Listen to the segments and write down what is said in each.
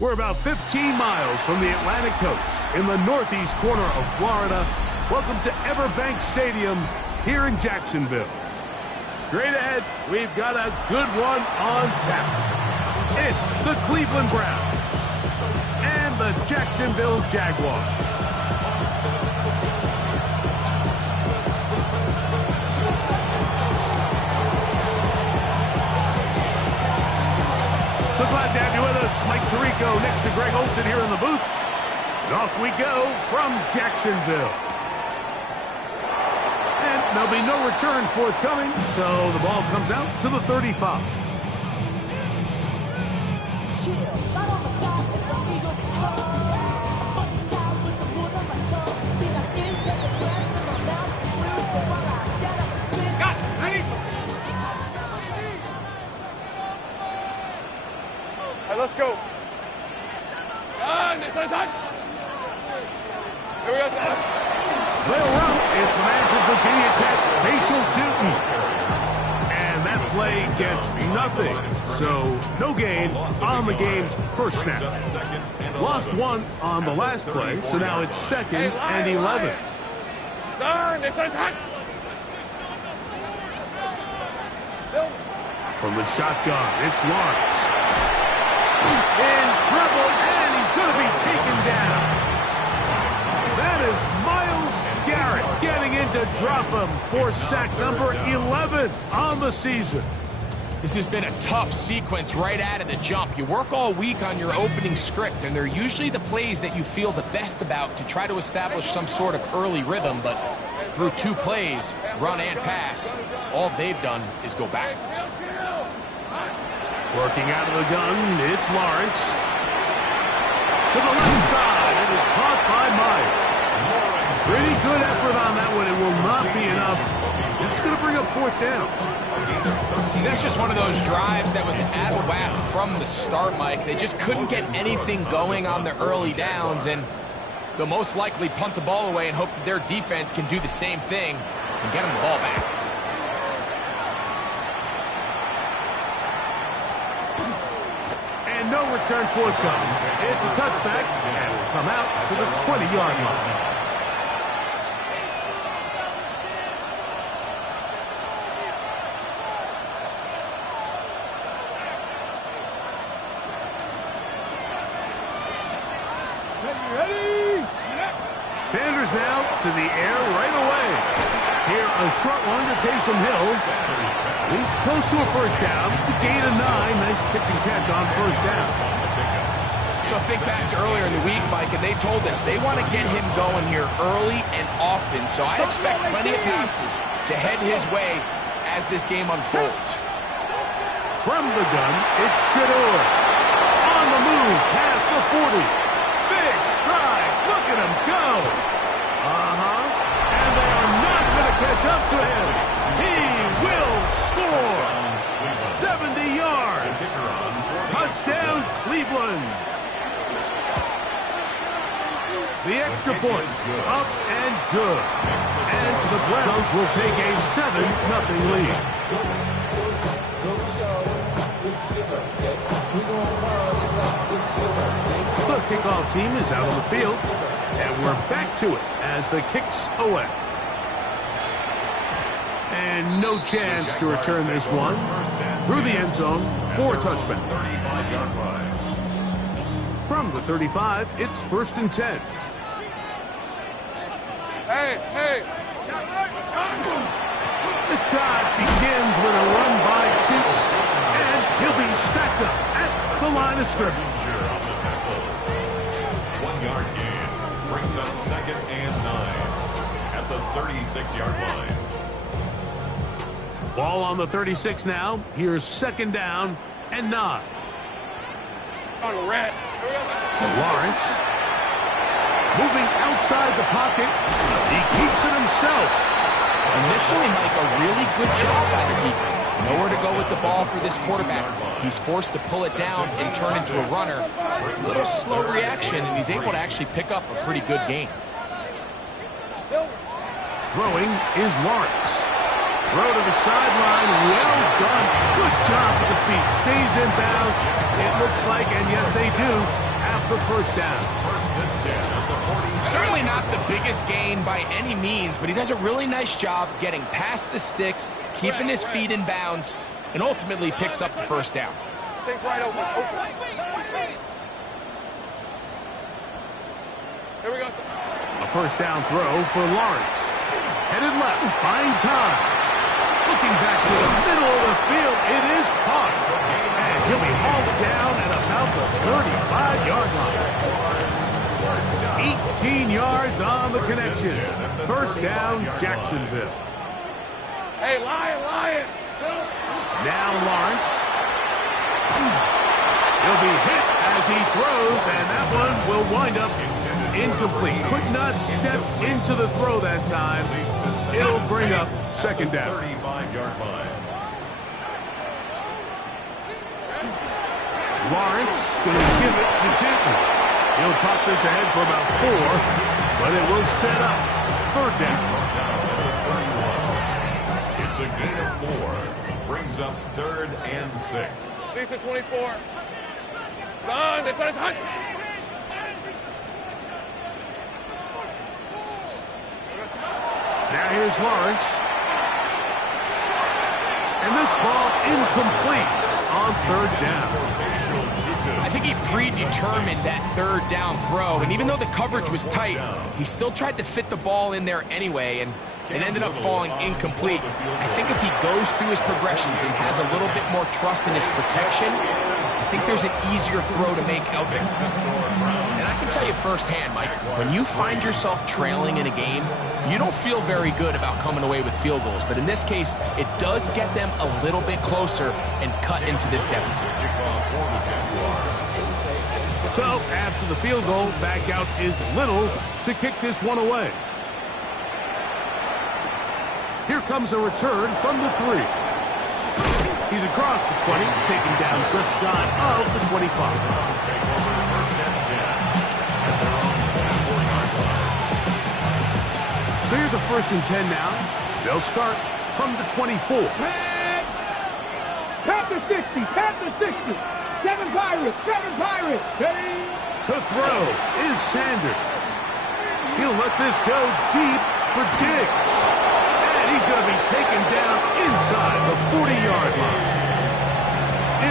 We're about 15 miles from the Atlantic coast in the northeast corner of Florida. Welcome to Everbank Stadium here in Jacksonville. Straight ahead, we've got a good one on tap. It's the Cleveland Browns and the Jacksonville Jaguars. So glad to have you with us. Mike Tirico next to Greg Olsen here in the booth. And off we go from Jacksonville. And there'll be no return forthcoming, so the ball comes out to the 35. Let's go. Here we go. Play around. It's the man from Virginia Tech, Rachel Tootin. And that play gets nothing. So no gain on the game's first snap. Lost one on the last play, so now it's 2nd and 11. From the shotgun, it's Lawrence. In trouble, and he's going to be taken down. That is Myles Garrett getting in to drop him for sack number 11 on the season. This has been a tough sequence right out of the jump. You work all week on your opening script, and they're usually the plays that you feel the best about to try to establish some sort of early rhythm, but through 2 plays, run and pass, all they've done is go backwards. Working out of the gun, it's Lawrence. To the left side, it is caught by Myers. Pretty good effort on that one. It will not be enough. It's going to bring up 4th down. That's just one of those drives that was out of whack from the start, Mike. They just couldn't get anything going on the early downs, and they'll most likely punt the ball away and hope that their defense can do the same thing and get them the ball back. No return forthcomes. It's a touchback, and will come out to the 20-yard line. Ready? Sanders now to the air right away. Here, a short one to Taysom Hill. He's close to a 1st down to gain a 9. Nice pitch and catch on 1st down. So think back to earlier in the week, Mike, and they told us they want to get him going here early and often. So I expect plenty of passes to head his way as this game unfolds. From the gun, it's Shedeur. On the move, past the 40. Big strides. Look at him go. And they are not going to catch up to him. He will score. 70 yards. Touchdown, Cleveland. The extra point, up and good. And the Browns will take a 7-0 lead. The kickoff team is out on the field, and we're back to it as the kick's away. And no chance to return this one. Through the end zone for a touchback. From the 35, it's 1st and 10. Hey! This drive begins with a run by Tootin, and he'll be stacked up at the line of scrimmage. 1-yard gain brings up 2nd and 9 at the 36-yard line. Ball on the 36 now. Here's 2nd down and 9. On the rat. Lawrence moving out inside the pocket. He keeps it himself. Initially, Mike, a really good job by the defense. Nowhere to go with the ball for this quarterback. He's forced to pull it down and turn into a runner. A little slow reaction, and he's able to actually pick up a pretty good game. Throwing is Lawrence. Throw to the sideline. Well done. Good job with the feet. Stays in bounds. It looks like, and yes, they do, have the first down. First and 10 at the 40. Certainly not the biggest gain by any means, but he does a really nice job getting past the sticks, keeping his feet in bounds, and ultimately picks up the first down. Take right open. Here we go. A first down throw for Lawrence. Headed left, buying time. Looking back to the middle of the field, it is caught. And he'll be hauled down at about the 35-yard line. 18 yards on the connection. First down, Jacksonville. Hey, Lion. Now Lawrence. He'll be hit as he throws, and that one will wind up incomplete. Could not step into the throw that time. It'll bring up second down. 35-yard line. Lawrence going to give it to Chapman. He'll pop this ahead for about 4, but it will set up third down. It's a gain of 4. Brings up 3rd and 6. Decent 24. It's on. Now here's Lawrence. And this ball incomplete on third down. I think he predetermined that third down throw, and even though the coverage was tight, he still tried to fit the ball in there anyway, and it ended up falling incomplete. I think if he goes through his progressions and has a little bit more trust in his protection, I think there's an easier throw to make out there. And I can tell you firsthand, Mike, when you find yourself trailing in a game, you don't feel very good about coming away with field goals. But in this case, it does get them a little bit closer and cut into this deficit. So, after the field goal, back out is Little to kick this one away. Here comes a return from the 3. He's across the 20, taken down just shy of the 25. So here's a 1st and 10 now. They'll start from the 24. Panther 60, Panther 60. 7 Pirates. To throw is Sanders. He'll let this go deep for Diggs. And he's going to be taken down inside the 40-yard line.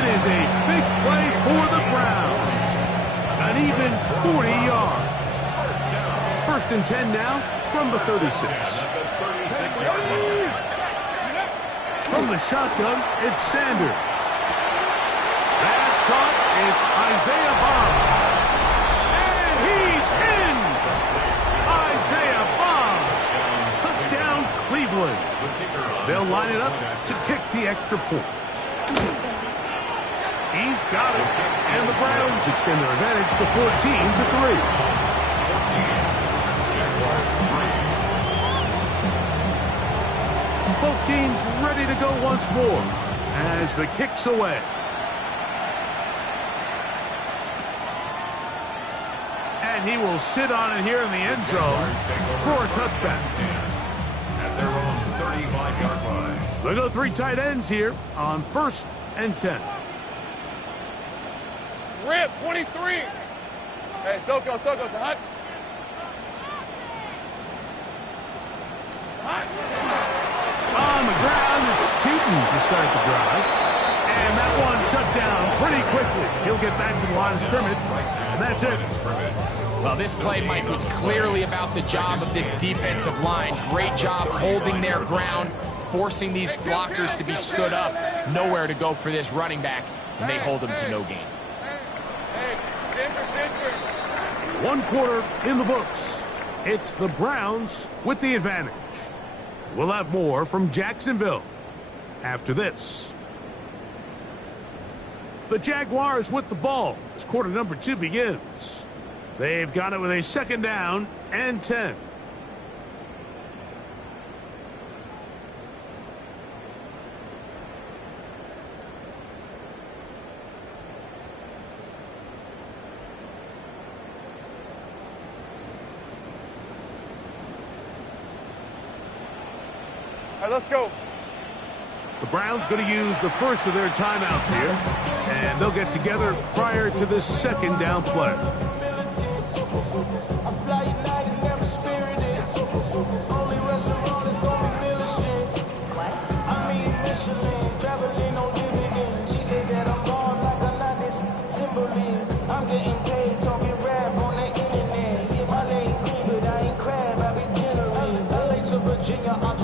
It is a big play for the Browns. An even 40 yards. 1st and 10 now from the 36. From the shotgun, it's Sanders. That's caught. It's Isaiah Bond. And he's in! Isaiah Bond. Touchdown, Cleveland. They'll line it up to kick the extra point. He's got it. And the Browns extend their advantage to 14-3. Both teams ready to go once more as the kick's away. And he will sit on it here in the end zone for a touchback. At their own 35-yard line. They'll go 3 tight ends here on 1st and 10. Rip, 23. Hey, Soko's hot. On the ground, it's Tootin to start the drive. And that one shut down pretty quickly. He'll get back to the line of scrimmage, and that's it. Well, this play, Mike, was clearly about the job of this defensive line. Great job holding their ground, forcing these blockers to be stood up. Nowhere to go for this running back, and they hold him to no gain. Hey, 1 quarter in the books. It's the Browns with the advantage. We'll have more from Jacksonville after this. The Jaguars with the ball as quarter number 2 begins. They've got it with a second down and 10. All right, let's go. The Browns going to use the first of their timeouts here, and they'll get together prior to the second down play.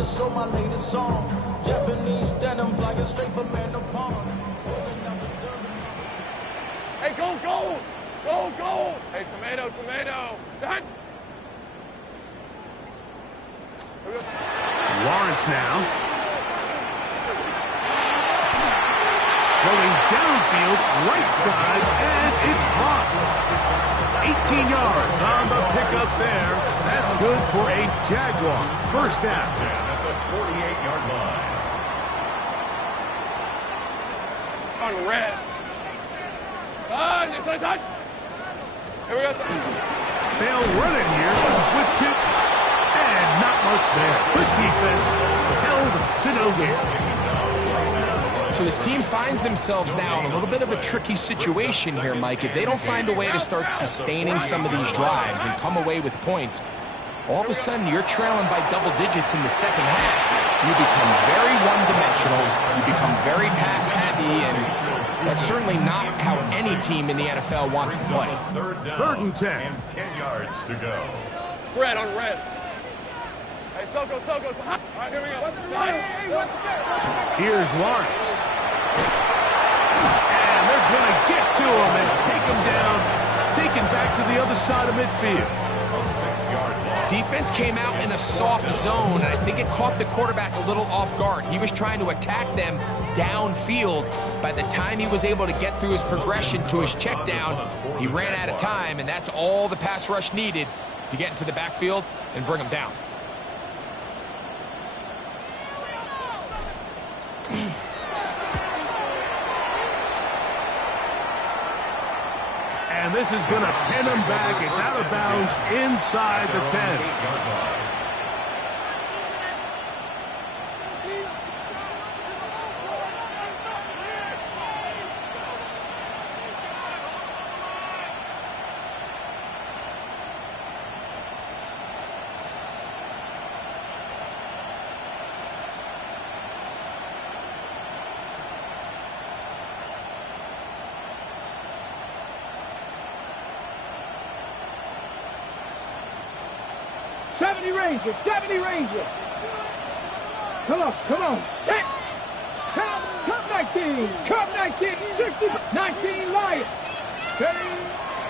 So my latest song, Japanese denim flying straight from Manopon. Hey, go, go! Go, go! Hey, tomato, tomato. Done. Lawrence now. Going downfield, right side, and it's blocked. 18 yards on the pickup there. That's good for a Jaguar. First down. At the 48-yard line. On red. It's on. Here we go. They'll run it here with two. And not much there. Good defense. Held to no gain. So this team finds themselves now in a little bit of a tricky situation here, Mike. If they don't find a way to start sustaining some of these drives and come away with points, all of a sudden you're trailing by double digits in the second half. You become very one-dimensional. You become very pass-happy, and that's certainly not how any team in the NFL wants to play. Third and 10. And 10 yards to go. Red on red. Hey, Soko. All right, here we go. Here's Lawrence. And they're going to get to him and take him down, taken back to the other side of midfield. A 6-yard loss. Defense came out in a soft zone, and I think it caught the quarterback a little off guard. He was trying to attack them downfield. By the time he was able to get through his progression to his check down, he ran out of time, and that's all the pass rush needed to get into the backfield and bring him down. And this is going to pin him back. It's out of bounds inside the 10. Rangers, 70 Rangers. Come on. Set. Come 19. Come 19. 60. 19 Lions.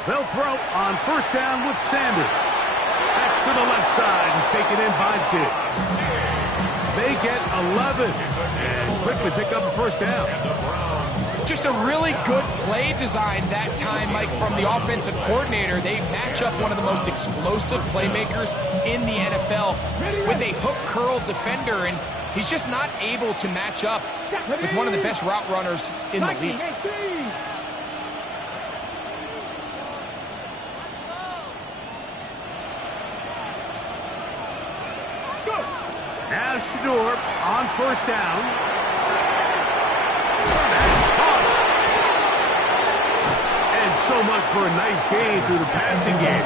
They'll throw on first down with Sanders. That's to the left side and taken in by Diggs. They get 11 and quickly pick up a first down. Just a really good play design that time, Mike, from the offensive coordinator. They match up one of the most explosive playmakers in the NFL with a hook curl defender, and he's just not able to match up with one of the best route runners in the league. Now Shador on first down. So much for a nice gain through the passing game.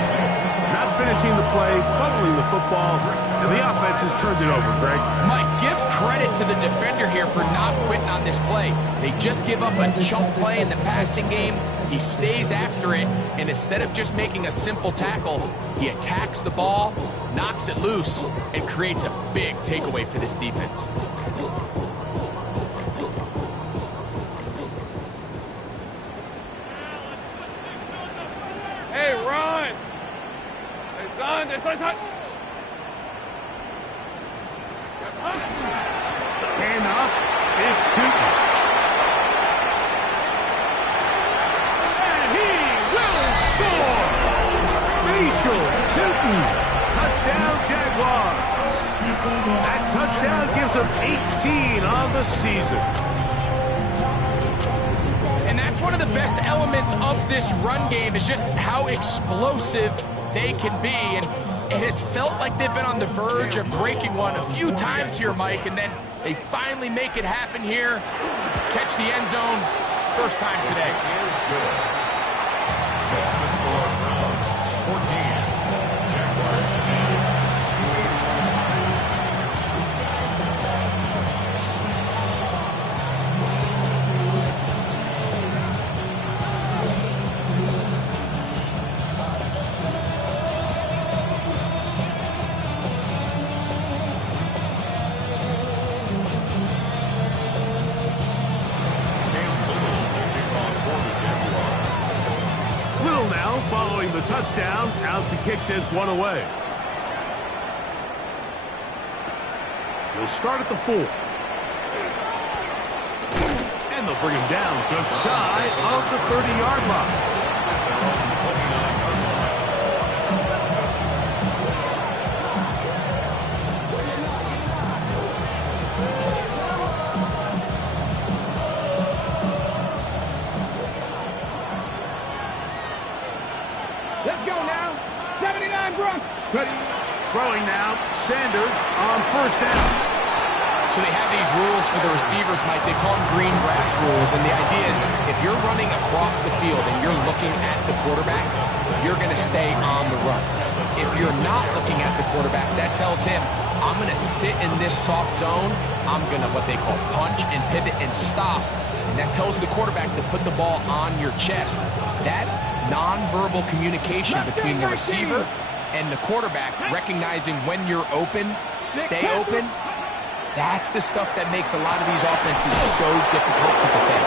Not finishing the play, fumbling the football, and the offense has turned it over, Greg. Mike, give credit to the defender here for not quitting on this play. They just give up a chunk play in the passing game. He stays after it, and instead of just making a simple tackle, he attacks the ball, knocks it loose, and creates a big takeaway for this defense. Hey, run! Hey, son, Hand off. It's Tootin. And he will score! Touchdown, Jaguars. That touchdown gives them 18 on the season. And that's one of the best elements of this run game is just how explosive they can be. And it has felt like they've been on the verge of breaking one a few times here, Mike, and then they finally make it happen here. Catch the end zone first time today. Is good. That's the score. Browns 14. Jaguars 10. Following the touchdown, out to kick this one away. He'll start at the 4. And they'll bring him down just shy of the 30-yard line. Let's go now. 79 Bronx. Ready. Throwing now, Sanders on first down. So they have these rules for the receivers, Mike. They call them green grass rules. And the idea is if you're running across the field and you're looking at the quarterback, you're going to stay on the run. If you're not looking at the quarterback, that tells him, I'm going to sit in this soft zone. I'm going to what they call punch and pivot and stop. And that tells the quarterback to put the ball on your chest. That non-verbal communication between the receiver and the quarterback, recognizing when you're open, stay open, that's the stuff that makes a lot of these offenses so difficult to defend.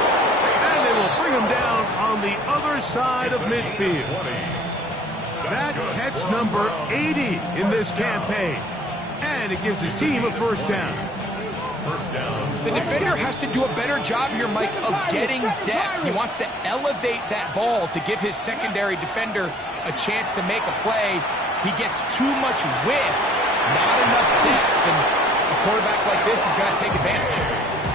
And they will bring him down on the other side of midfield. That catch number 80 in this campaign. And it gives his team a first down. First down. The defender has to do a better job here, Mike, of getting depth. He wants to elevate that ball to give his secondary defender a chance to make a play. He gets too much width, not enough depth, and a quarterback like this is going to take advantage.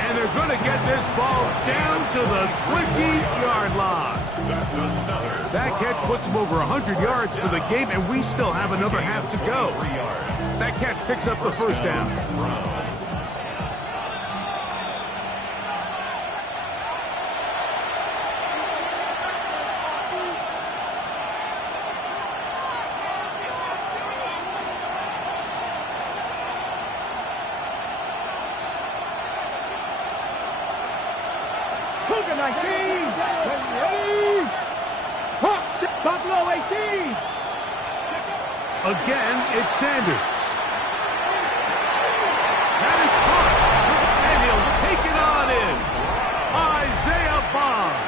And they're going to get this ball down to the 20-yard line. That's another. That catch puts him over 100 yards for the game, and we still have another half to go. 3 yards. That catch picks up the first down. Browns. Cougar 19. Ready. Buffalo 18. Again, it's Sanders. That is caught. And he'll take it on in. Isaiah Bond.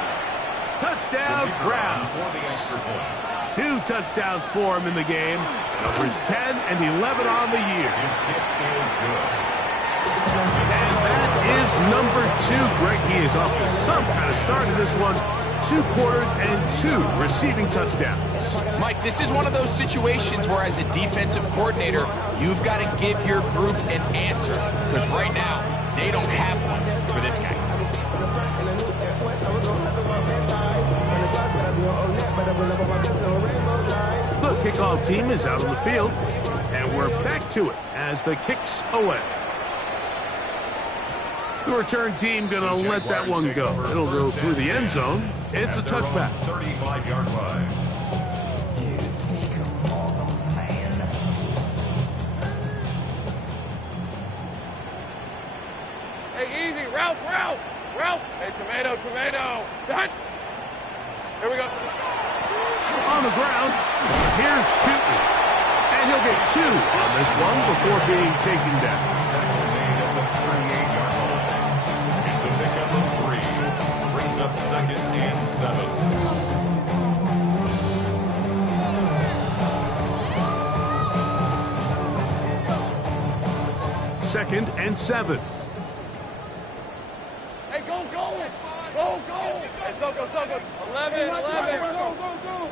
Touchdown, Browns. For the extra point. 2 touchdowns for him in the game. Numbers 10 and 11 on the year. His kick is good. And that is number 2. Greg, he is off to some kind of start in this one. 2 quarters and 2 receiving touchdowns. Mike, this is one of those situations where as a defensive coordinator, you've got to give your group an answer. Because right now, they don't have one for this guy. The kickoff team is out on the field. And we're back to it as the kick's away. The return team going to let that one go. It'll go through the end zone. It's a touchback. 35-yard line. Hey, easy. Ralph. Hey, tomato. Done. Here we go. On the ground, here's Tootin. And he'll get 2 on this one before being taken down. It's a pickup of 3. Brings up 2nd and 7. Second and 7. Hey, go. Hey, so good. 11. Go.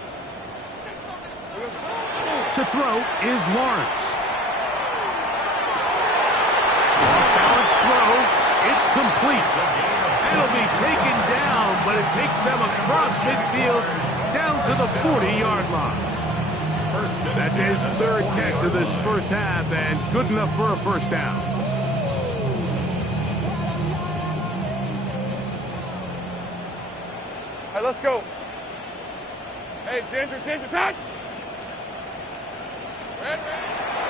To throw is Lawrence. Off-balance throw. It's complete. It'll be taken down, but it takes them across midfield down to the 40-yard line. That's his third catch of this first half, and good enough for a first down. All right, let's go. Hey, Ginger, time!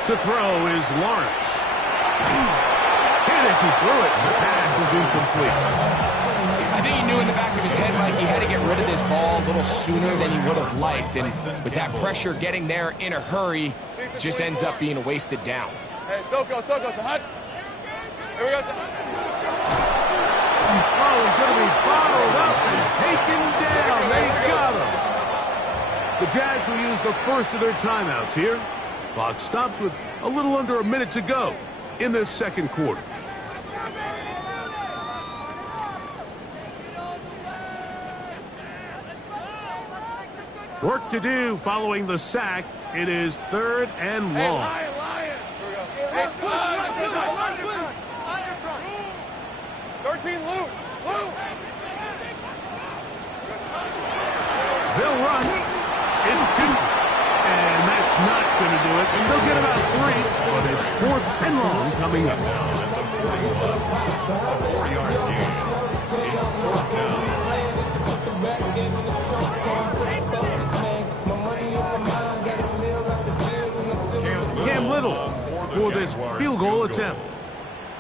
To throw is Lawrence. Hit as he threw it, the pass is incomplete. I think he knew in the back of his head, Mike, he had to get rid of this ball a little sooner than he would have liked. And with that pressure getting there in a hurry, it just ends up being a wasted down. Hey, Soko, Sahad. Here we go, Sahad. Oh, he's going to be bottled up and taken down. They got him. The Jags will use the first of their timeouts here. Clock stops with a little under a minute to go in this second quarter. Work to do following the sack. It is 3rd and long. Hey, Lion. Here we go. 13 loose. They'll run. It's 2. And that's not going to do it. They'll get about 3, but it's 4th and long coming up. 4-yard gain. It's 4th down. Cam Little for this field goal attempt.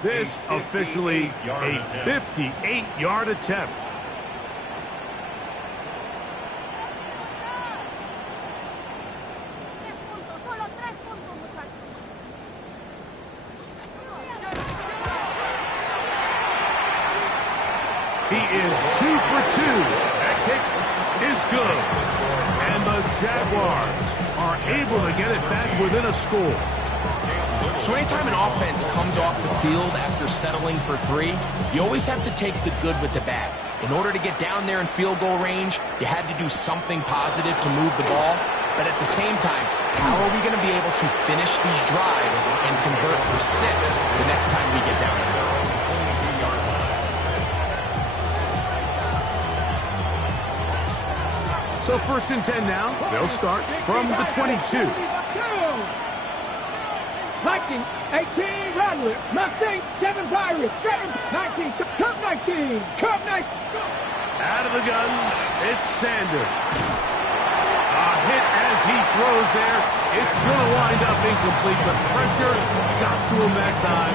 This officially a 58-yard attempt. He is 2 for 2. That kick is good. And the Jaguars are able to get it back within a score. So anytime an offense comes off the field after settling for 3, you always have to take the good with the bad. In order to get down there in field goal range, you had to do something positive to move the ball. But at the same time, how are we going to be able to finish these drives and convert for 6 the next time we get down there? So 1st and 10 now. They'll start from the 22. Viking, 18, Rattler, Mustang, 7 Pirates, 19, Cup 19, Cup 19. Out of the gun, it's Sanders. A hit as he throws there. It's going to wind up incomplete, but pressure got to him that time,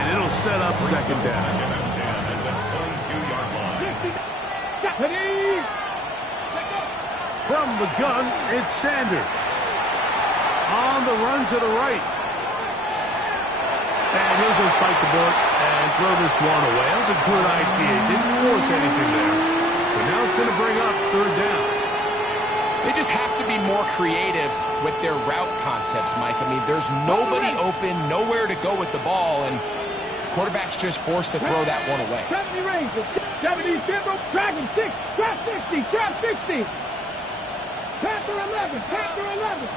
and it'll set up 2nd down. From the gun, it's Sanders. On the run to the right. And he'll just bite the bullet and throw this one away. That was a good idea. He didn't force anything there. But now it's going to bring up 3rd down. They just have to be more creative with their route concepts, Mike. I mean, there's nobody open, nowhere to go with the ball, and quarterback's just forced to throw that one away. 70 Rangers, 70 Denver, Dragon 6, trap 60, trap 60. Panther 11, Panther 11.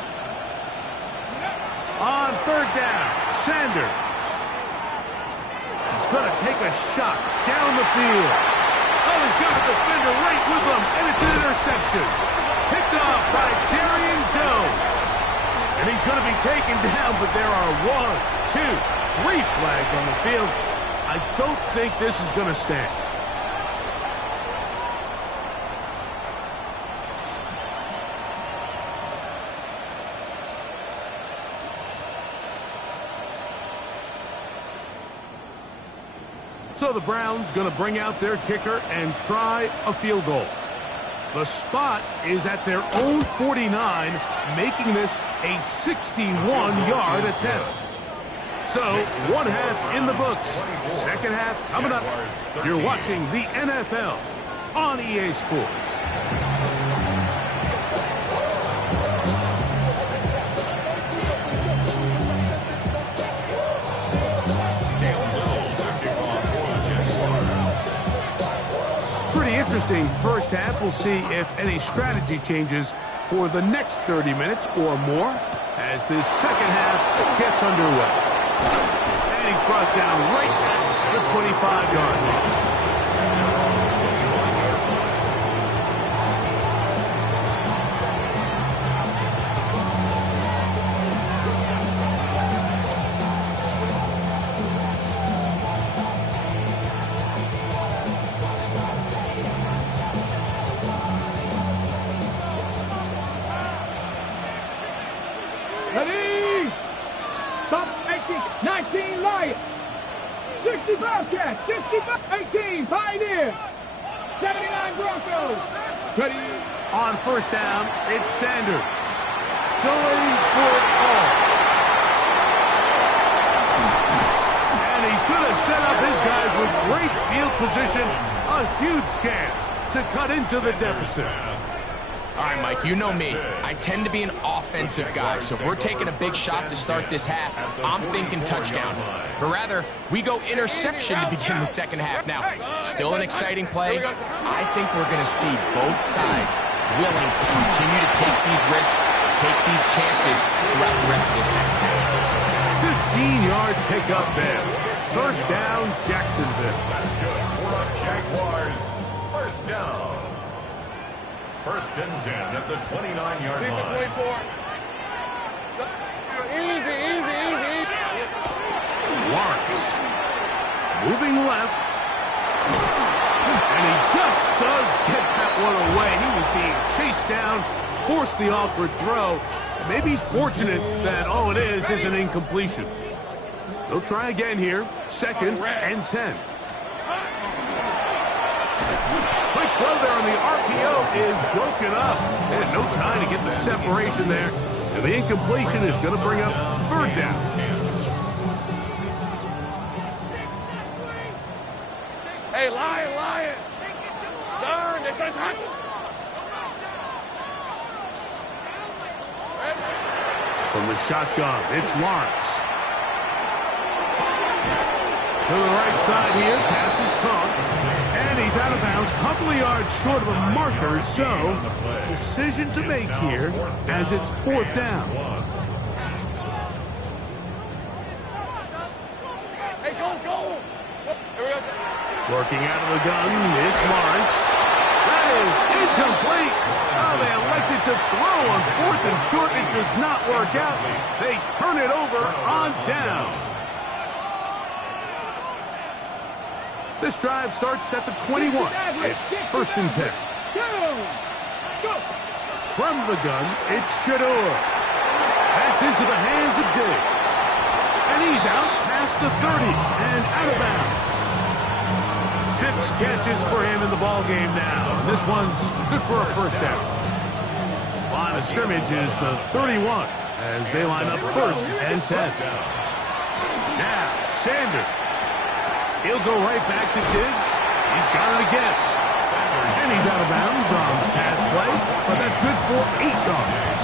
On 3rd down, Sanders. He's going to take a shot down the field. Oh, he's got a defender right with him, and it's an interception. Picked off by Darian Jones. And he's going to be taken down, but there are 1, 2, 3 flags on the field. I don't think this is going to stand. So the Browns going to bring out their kicker and try a field goal. The spot is at their own 49, making this a 61-yard attempt. So 1 half in the books. 2nd half coming up. You're watching the NFL on EA Sports. Pretty interesting first half. We'll see if any strategy changes for the next 30 minutes or more as this second half gets underway. And he's brought down right at the 25-yard line. Ready? Stop 18, 19 Lions. 60 Bobcats, 65, 18 Pioneer, 79 Broncos. Ready? On first down, it's Sanders. Going for it all. And he's going to set up his guys with great field position. A huge chance to cut into the deficit. All right, Mike, you know me. I tend to be an offensive guy, so if we're taking a big shot to start this half, I'm thinking touchdown. But rather, we go interception to begin the second half. Now, still an exciting play. I think we're going to see both sides willing to continue to take these risks, take these chances throughout the rest of the second half. 15-yard pickup there. First down, Jacksonville. That's good for our Jaguars. First down. First and 10 at the 29-yard line. 24. Easy, easy, easy, easy. Lawrence moving left. And he just does get that one away. He was being chased down, forced the awkward throw. Maybe he's fortunate that all it is an incompletion. They'll try again here. Second and 10. Quick throw there on the RPO is broken up. And no time to get the separation there. And the incompletion is going to bring up third down. Hey, Lion. Darn, they're trying to... From the shotgun, it's Lawrence. To the right side here, pass is caught. And he's out of bounds, couple of yards short of a marker, so decision to make here as it's fourth down. Hey, go. Here we go. Working out of the gun, it's Lawrence. That is incomplete. Oh, they elected to throw on fourth and short. It does not work out. They turn it over on down. This drive starts at the 21. It's first and 10. Go. From the gun, it's Shedeur. That's into the hands of Diggs. And he's out past the 30 and out of bounds. 6 catches for him in the ball game now. This one's good for a first down. Line of scrimmage is the 31 as they line up first and 10. Now, Sanders. He'll go right back to Diggs. He's got it again. And he's out of bounds on the pass play, but that's good for 8 yards.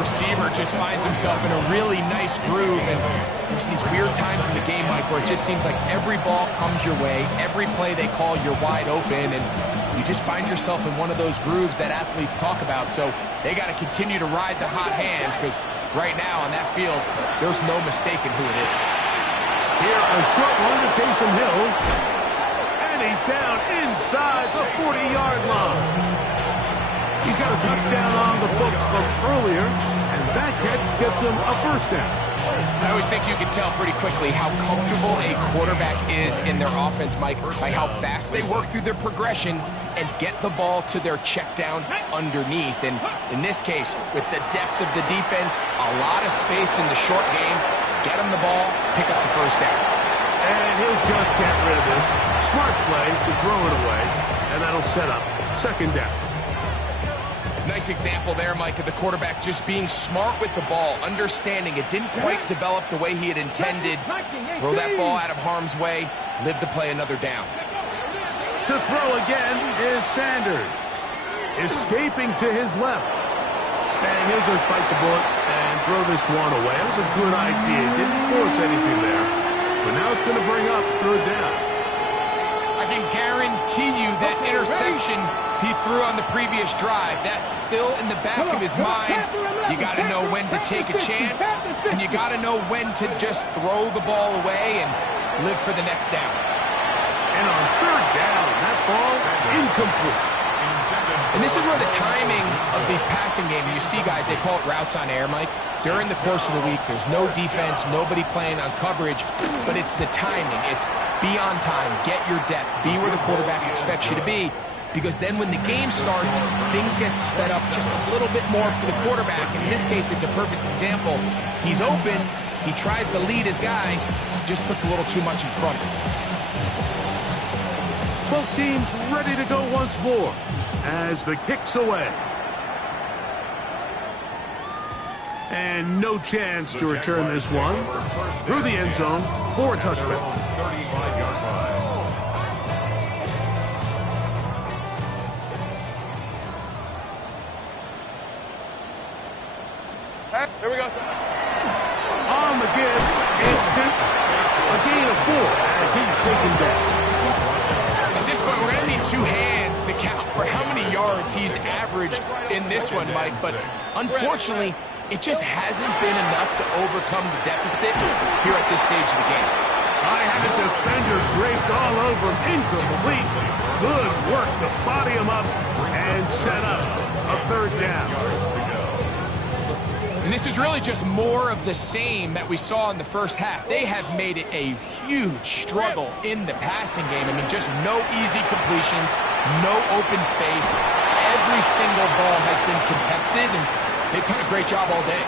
Receiver just finds himself in a really nice groove, and there's these weird times in the game, Mike, where it just seems like every ball comes your way, every play they call, you're wide open, and you just find yourself in one of those grooves that athletes talk about. So they got to continue to ride the hot hand, because right now on that field, there's no mistaking who it is. Here, a short one to Taysom Hill. And he's down inside the 40-yard line. He's got a touchdown on the books from earlier, and that catch gets him a first down. I always think you can tell pretty quickly how comfortable a quarterback is in their offense, Mike, by how fast they work through their progression and get the ball to their check down underneath. And in this case, with the depth of the defense, a lot of space in the short game, get him the ball, pick up the first down. And he'll just get rid of this. Smart play to throw it away, and that'll set up second down. Nice example there, Mike, of the quarterback just being smart with the ball, understanding it didn't quite develop the way he had intended. Throw that ball out of harm's way, live to play another down. To throw again is Sanders. Escaping to his left. And he'll just bite the bullet and throw this one away. That was a good idea. Didn't force anything there. But now it's going to bring up third down. I can guarantee you that interception he threw on the previous drive, that's still in the back of his mind. You got to know when to take a chance, and you got to know when to just throw the ball away and live for the next down. And on third down, that ball incomplete. And this is where the timing of these passing games, you see guys, they call it routes on air, Mike. During the course of the week, there's no defense, nobody playing on coverage, but it's the timing. It's be on time, get your depth, be where the quarterback expects you to be, because then when the game starts, things get sped up just a little bit more for the quarterback. In this case, it's a perfect example. He's open, he tries to lead his guy, just puts a little too much in front of him. Both teams ready to go once more as the kick's away. And no chance to return this one. Through the end zone for a touchback. 35-yard line. Here we go. On the give, instant. A gain of 4 as he's taken down. At this point, we're going to need 2 hands to count for how many yards he's averaged in this one, Mike. But unfortunately, it just hasn't been enough to overcome the deficit here at this stage of the game. I had a defender draped all over him. Incomplete. Good work to body him up and set up a third down. And this is really just more of the same that we saw in the first half. They have made it a huge struggle in the passing game. I mean, just no easy completions, no open space. Every single ball has been contested, and they've done a great job all day.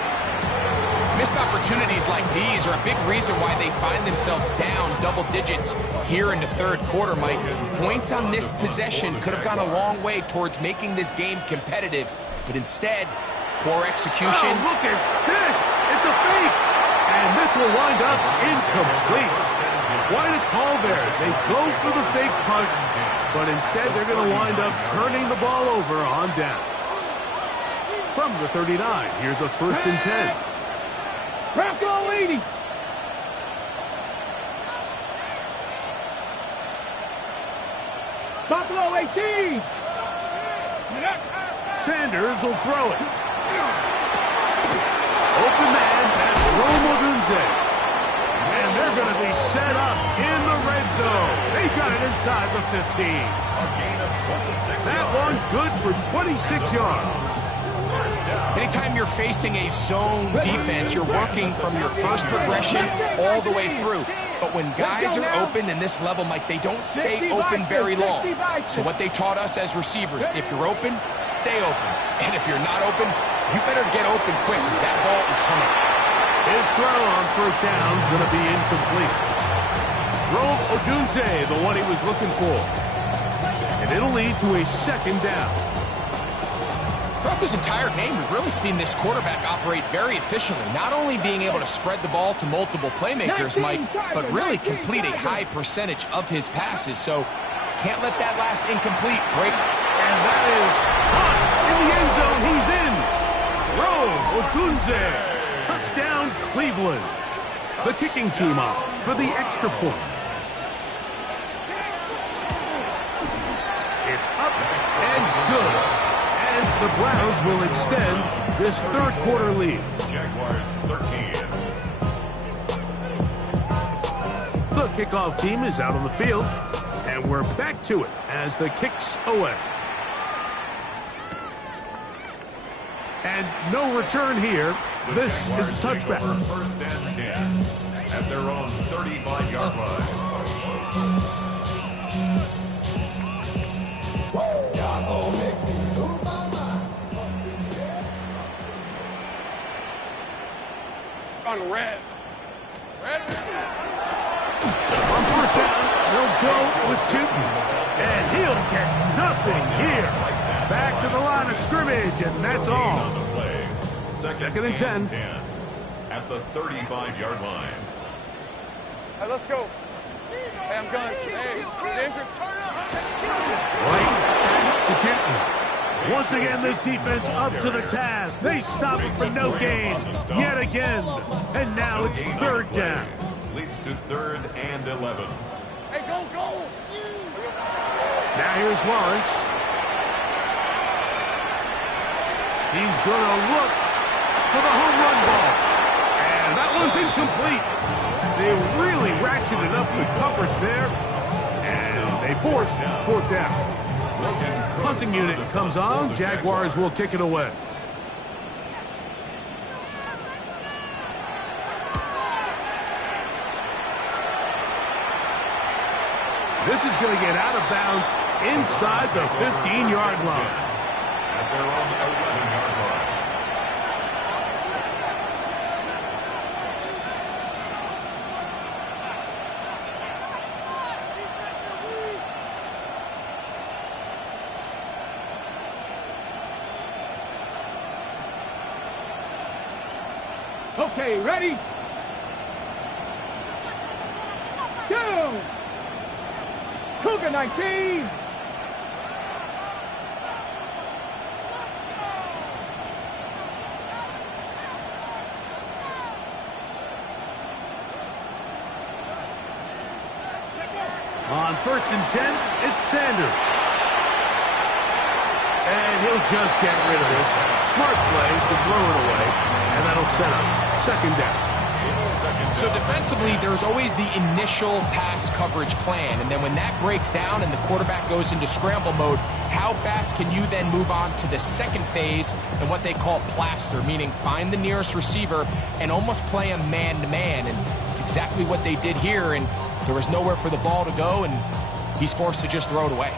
Missed opportunities like these are a big reason why they find themselves down double digits here in the third quarter, Mike. Points on this possession could have gone a long way towards making this game competitive, but instead, poor execution. Oh, look at this! It's a fake! And this will wind up incomplete. Quite a call there. They go for the fake punt, but instead they're going to wind up turning the ball over on downs. From the 39, here's a 1st and 10. Bronco 80. Buffalo 18. Sanders will throw it. Open man, that's Rome Odunze. And they're going to be set up in the red zone. They got it inside the 15. A gain of 26 That yards. one good for 26 yards. Anytime you're facing a zone defense, you're working from your first progression all the way through. But when guys are open in this level, Mike, they don't stay open very long. So what they taught us as receivers, if you're open, stay open. And if you're not open, you better get open quick because that ball is coming. His throw on first down is going to be incomplete. Rome Odunze, the one he was looking for. And it'll lead to a 2nd down. Throughout this entire game, we've really seen this quarterback operate very efficiently, not only being able to spread the ball to multiple playmakers, Mike, but really complete a high percentage of his passes. So can't let that last incomplete break. And that is caught in the end zone. He's in. Rome Odunze. Touchdown, Cleveland. The kicking team up for the extra point. It's up and good. And the Browns will extend this third quarter lead. Jaguars 13. The kickoff team is out on the field, and we're back to it as the kick's away. And no return here. This is a touchback. 1st and 10 at their own 35-yard line. On red. Red. On first down, they'll go with Tootin. And he'll get nothing here. Back to the line of scrimmage, and that's all. On the play. 2nd and 10. At the 35-yard line. Hey, let's go. Hey, I'm going. Hey, Andrew. Right back to Tootin. Once again, this defense up to the task. They stop it for no gain yet again. And now it's 3rd down. Leads to 3rd and 11. Hey, go, go. Now here's Lawrence. He's going to look for the home run ball. And that one's incomplete. They really ratcheted up the coverage there. And they force fourth down. Punting unit comes on. Jaguars will kick it away. This is going to get out of bounds inside the 15-yard line. At their own 11-yard line. Okay, ready? Go! Cougar 19! On 1st and 10, it's Sanders. And he'll just get rid of this. Smart play to throw it away, and that'll set up 2nd down. So defensively, there's always the initial pass coverage plan, and then when that breaks down and the quarterback goes into scramble mode, how fast can you then move on to the second phase and what they call plaster, meaning find the nearest receiver and almost play him man-to-man, and it's exactly what they did here, and there was nowhere for the ball to go, and he's forced to just throw it away.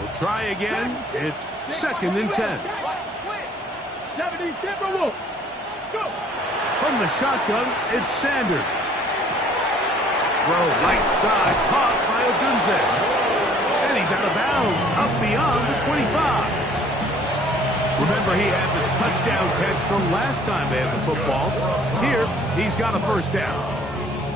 We'll try again. It's 2nd and 10. 70 Timberwolves. Go! From the shotgun, it's Sanders. Throw right side, caught by Odunze. And he's out of bounds, up beyond the 25. Remember, he had the touchdown catch the last time they had the football. Here, he's got a 1st down.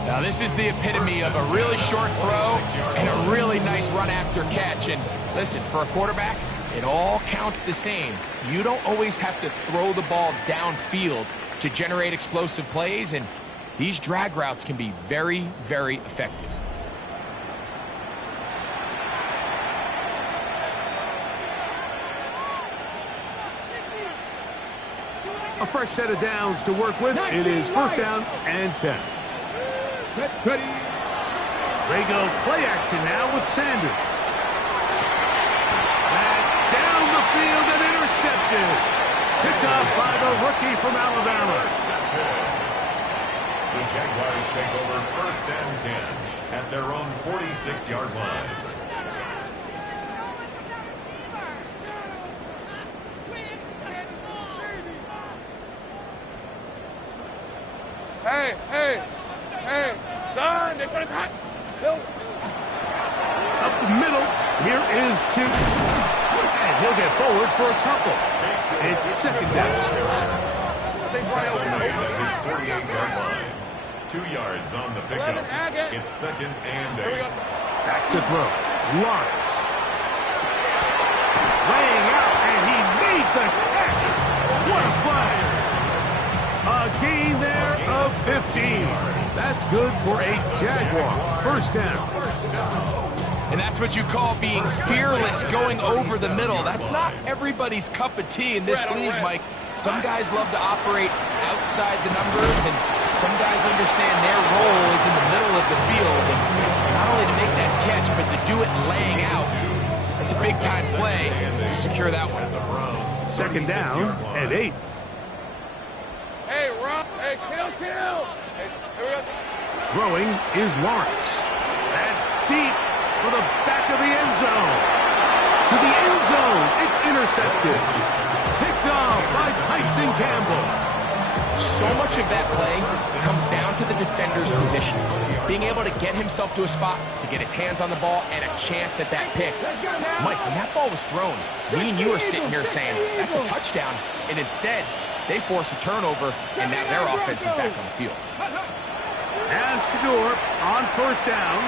Now, this is the epitome of a really short throw and a really nice run after catch. And listen, for a quarterback, it all counts the same. You don't always have to throw the ball downfield to generate explosive plays, and these drag routes can be very, very effective. A fresh set of downs to work with. It is 1st down and 10. Ready? They go play action now with Sanders. That's down the field and intercepted. Picked up by the rookie from Alabama. The Jaguars take over 1st and 10 at their own 46-yard line. Hey, son, they're trying to cut. Up the middle, here is 2. And he'll get forward for a couple. It's 2nd down. His 48-yard line. 2 yards on the pickup. It's 2nd and 8. Back to throw. Lawrence. Laying out, and he made the catch. What a play. A gain there of 15. That's good for a Jaguar. 1st down. And that's what you call being fearless, going over the middle. That's not everybody's cup of tea in this league, Mike. Some guys love to operate outside the numbers, and some guys understand their role is in the middle of the field. And not only to make that catch, but to do it laying out. That's a big-time play to secure that one. 2nd down and 8. Hey, Rob. Hey, kill. Hey, here we go. Throwing is Lawrence. That's deep for the back of the end zone. To the end zone. It's intercepted. Picked off by Tyson Campbell. So much of that play comes down to the defender's position. Being able to get himself to a spot, to get his hands on the ball, and a chance at that pick. Mike, when that ball was thrown, me and you are sitting here saying, that's a touchdown. And instead, they force a turnover, and now their offense is back on the field. And Shedeur on 1st down.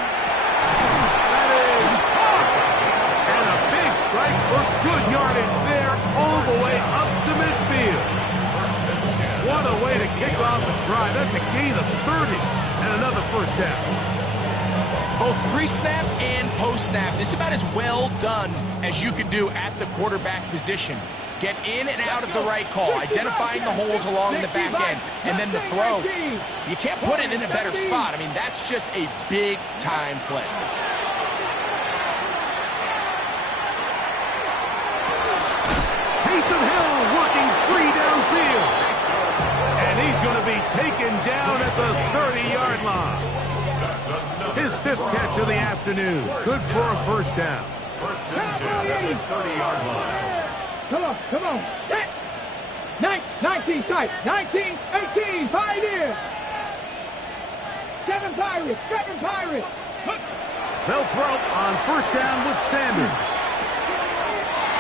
That is caught. And a big strike for good yardage there all the way up to midfield. What a way to kick off the drive. That's a gain of 30 and another 1st down. Both pre-snap and post-snap, this is about as well done as you can do at the quarterback position. Get in and out of the right call, identifying the holes along the back end, and then the throw. You can't put it in a better spot. I mean, that's just a big-time play. Taysom Hill working free downfield. And he's going to be taken down at the 30-yard line. His fifth catch of the afternoon. Good for a first down. First and 10 at the 30-yard line. Come on. Set. 19 tight. 19, 18. Pioneer. 7 Pirates. They'll throw on first down with Sanders.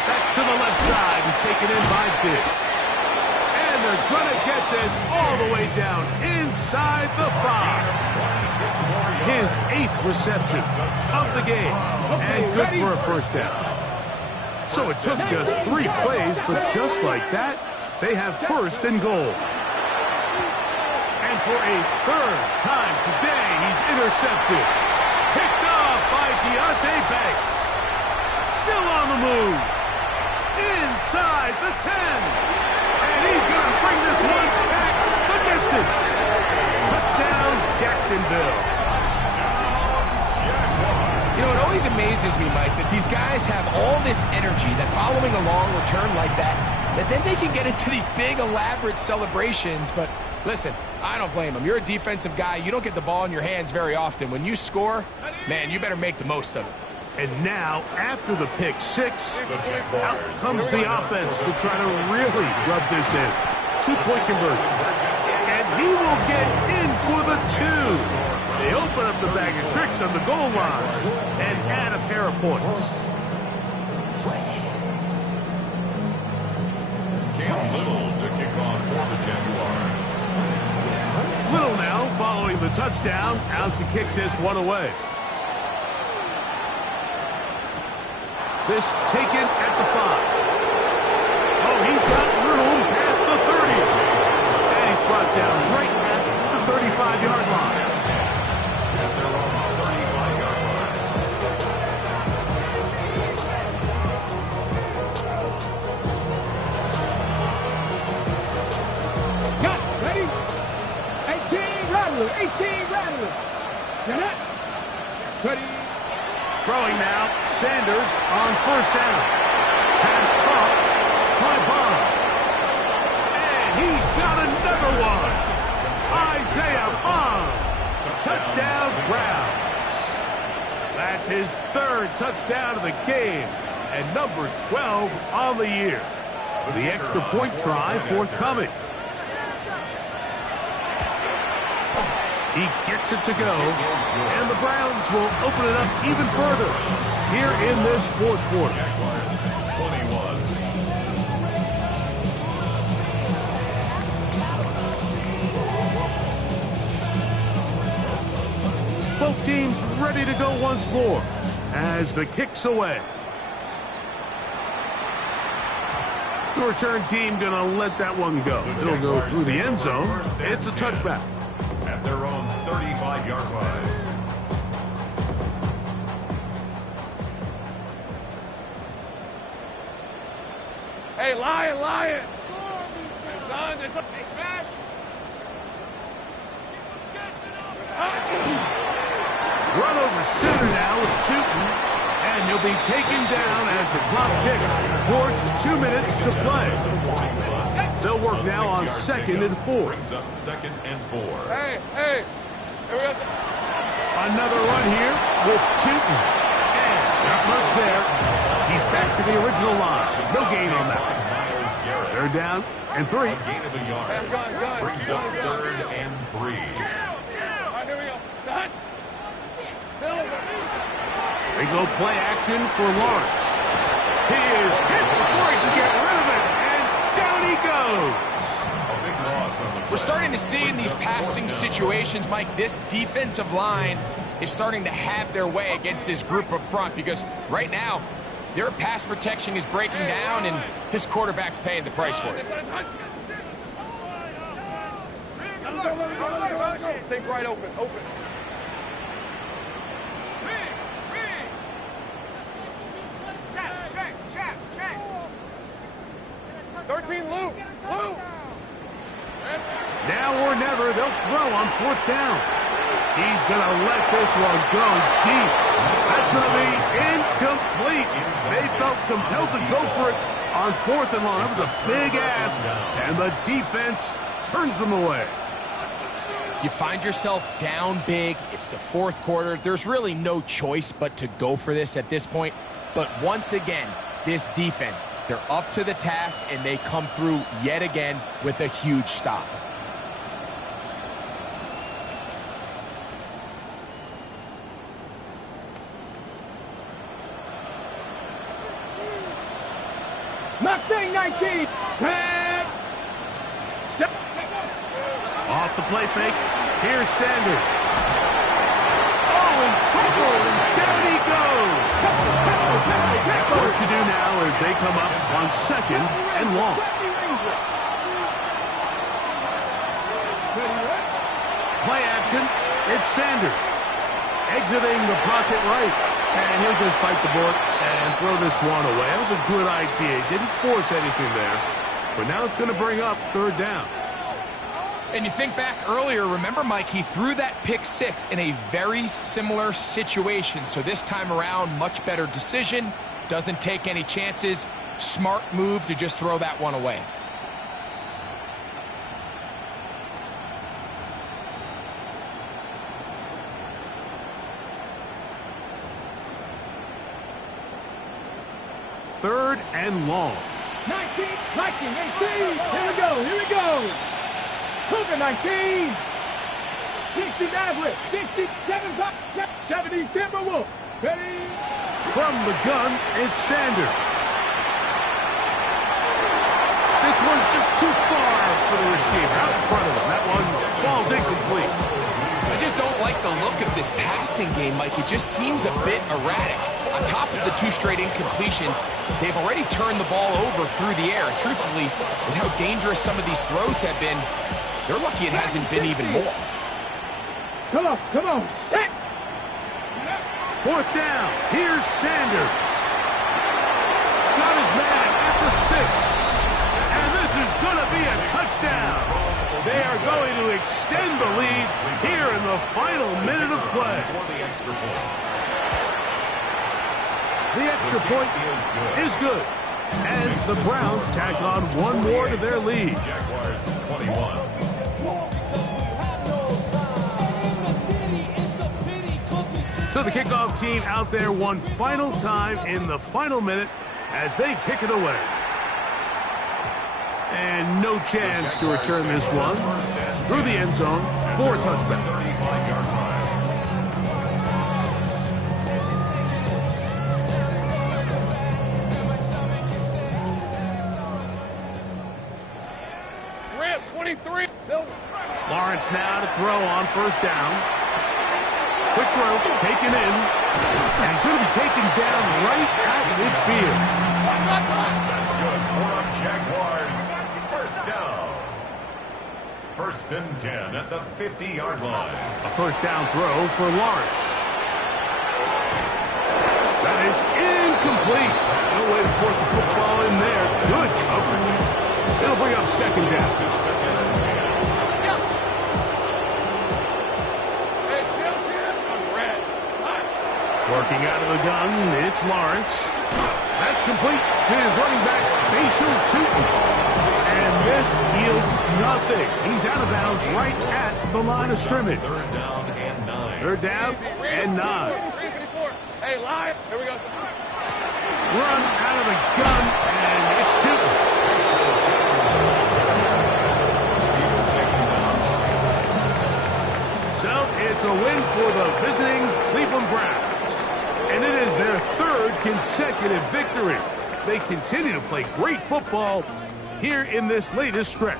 That's to the left side and taken in by Diggs. And they're going to get this all the way down inside the 5. His 8th reception of the game. And good for a first down. So it took just 3 plays, but just like that, they have first and goal. And for a third time today, he's intercepted. Picked off by Deonte Banks. Still on the move. Inside the 10. And he's going to bring this one back the distance. Touchdown, Jacksonville. You know, it always amazes me, Mike, that these guys have all this energy, that following a long return like that then they can get into these big, elaborate celebrations. But listen, I don't blame them. You're a defensive guy. You don't get the ball in your hands very often. When you score, man, you better make the most of it. And now, after the pick 6, out comes the offense to try to really rub this in. 2-point conversion. And he will get in for the 2. They open up the bag of tricks on the goal line and add a pair of points. Cam Little to kick off for the Jaguars. Little now following the touchdown, out to kick this one away. This taken at the 5. Oh, he's got room past the 30. And he's brought down right at the 35-yard line. At their own 35-yard line. Got it. Ready? 18 Rattler. Get it. Ready. Throwing now, Sanders on first down. Pass caught by Bond. And he's got another one. Isaiah Bond. Touchdown, Browns. That's his 3rd touchdown of the game and number 12 on the year. The extra point try forthcoming. He gets it to go, and the Browns will open it up even further here in this 4th quarter. Jaguars 21. Both teams ready to go once more as the kick's away. The return team going to let that one go. It'll go through the end zone. It's a touchback. At their own 35-yard line. Hey, Lion! Son, it's up. Hey, smash! Run over center now with Tootin, and he'll be taken down as the clock ticks towards 2 minutes to play. They'll work now on 2nd and 4. Brings up 2nd and 4. Hey! Here we go. Another run here with Tootin. And not much there. He's back to the original line. No gain on that. Myles Garrett. They're down and 3. Gain of a yard. Gun. Brings up 3rd and 3. All right, here we go. Done. Silver. They go play action for Lawrence. He is hit before he can get rid of it. And down he goes. A big loss on the play. We're starting to see in these passing situations, Mike, this defensive line is starting to have their way against this group up front because right now, their pass protection is breaking down and this quarterback's paying the price for it. Take right open. Now or never, they'll throw on 4th down. He's going to let this one go deep. That's going to be incomplete. They felt compelled to go for it on 4th and long. That was a big ask, and the defense turns them away. You find yourself down big. It's the 4th quarter. There's really no choice but to go for this at this point. But once again, this defense, they're up to the task, and they come through yet again with a huge stop. Mustang 19. Tag. Off the play fake. Here's Sanders. Oh, in trouble, and down he goes. Work to do now as they come up on 2nd and long. Play action. It's Sanders. Exiting the pocket right. And he'll just bite the bullet and throw this one away. That was a good idea. He didn't force anything there. But now it's going to bring up 3rd down. And you think back earlier, remember, Mike, he threw that pick 6 in a very similar situation. So this time around, much better decision. Doesn't take any chances. Smart move to just throw that one away. Third and long. 19, 18. Here we go. Cougar 19. 60 Maverick. 67 70 Timberwolves. Ready? From the gun, it's Sanders. This one just too far for the receiver. Out in front of him. That one falls incomplete. I just don't like the look of this passing game, Mike. It just seems a bit erratic. On top of the 2 straight incompletions, they've already turned the ball over through the air. And truthfully, with how dangerous some of these throws have been, they're lucky it hasn't been even more. Come on. Set. 4th down. Here's Sanders. Got his man at the 6. And this is going to be a touchdown. They are going to extend the lead here in the final minute of play. The extra point is good. And the Browns tack on one more to their lead. Jaguars 21. So the kickoff team out there one final time in the final minute as they kick it away. And no chance to return this one through the end zone for a touchback. 35-yard line. Grant, 23. Lawrence now to throw on 1st down. Quick throw, taken in. And he's going to be taken down right at midfield. That's good for the Jaguars. 1st down. 1st and 10 at the 50-yard line. A 1st down throw for Lawrence. That is incomplete. No way to force the football in there. Good coverage. It'll bring up 2nd down. Working out of the gun, it's Lawrence. That's complete to his running back, Bashir Tootin. And this yields nothing. He's out of bounds right at the line of scrimmage. 3rd down and 9. 3rd down and 9. Hey, live. Here we go. Run out of the gun, and it's Tootin. So it's a win for the visiting Cleveland Browns. And it is their 3rd consecutive victory. They continue to play great football here in this latest stretch.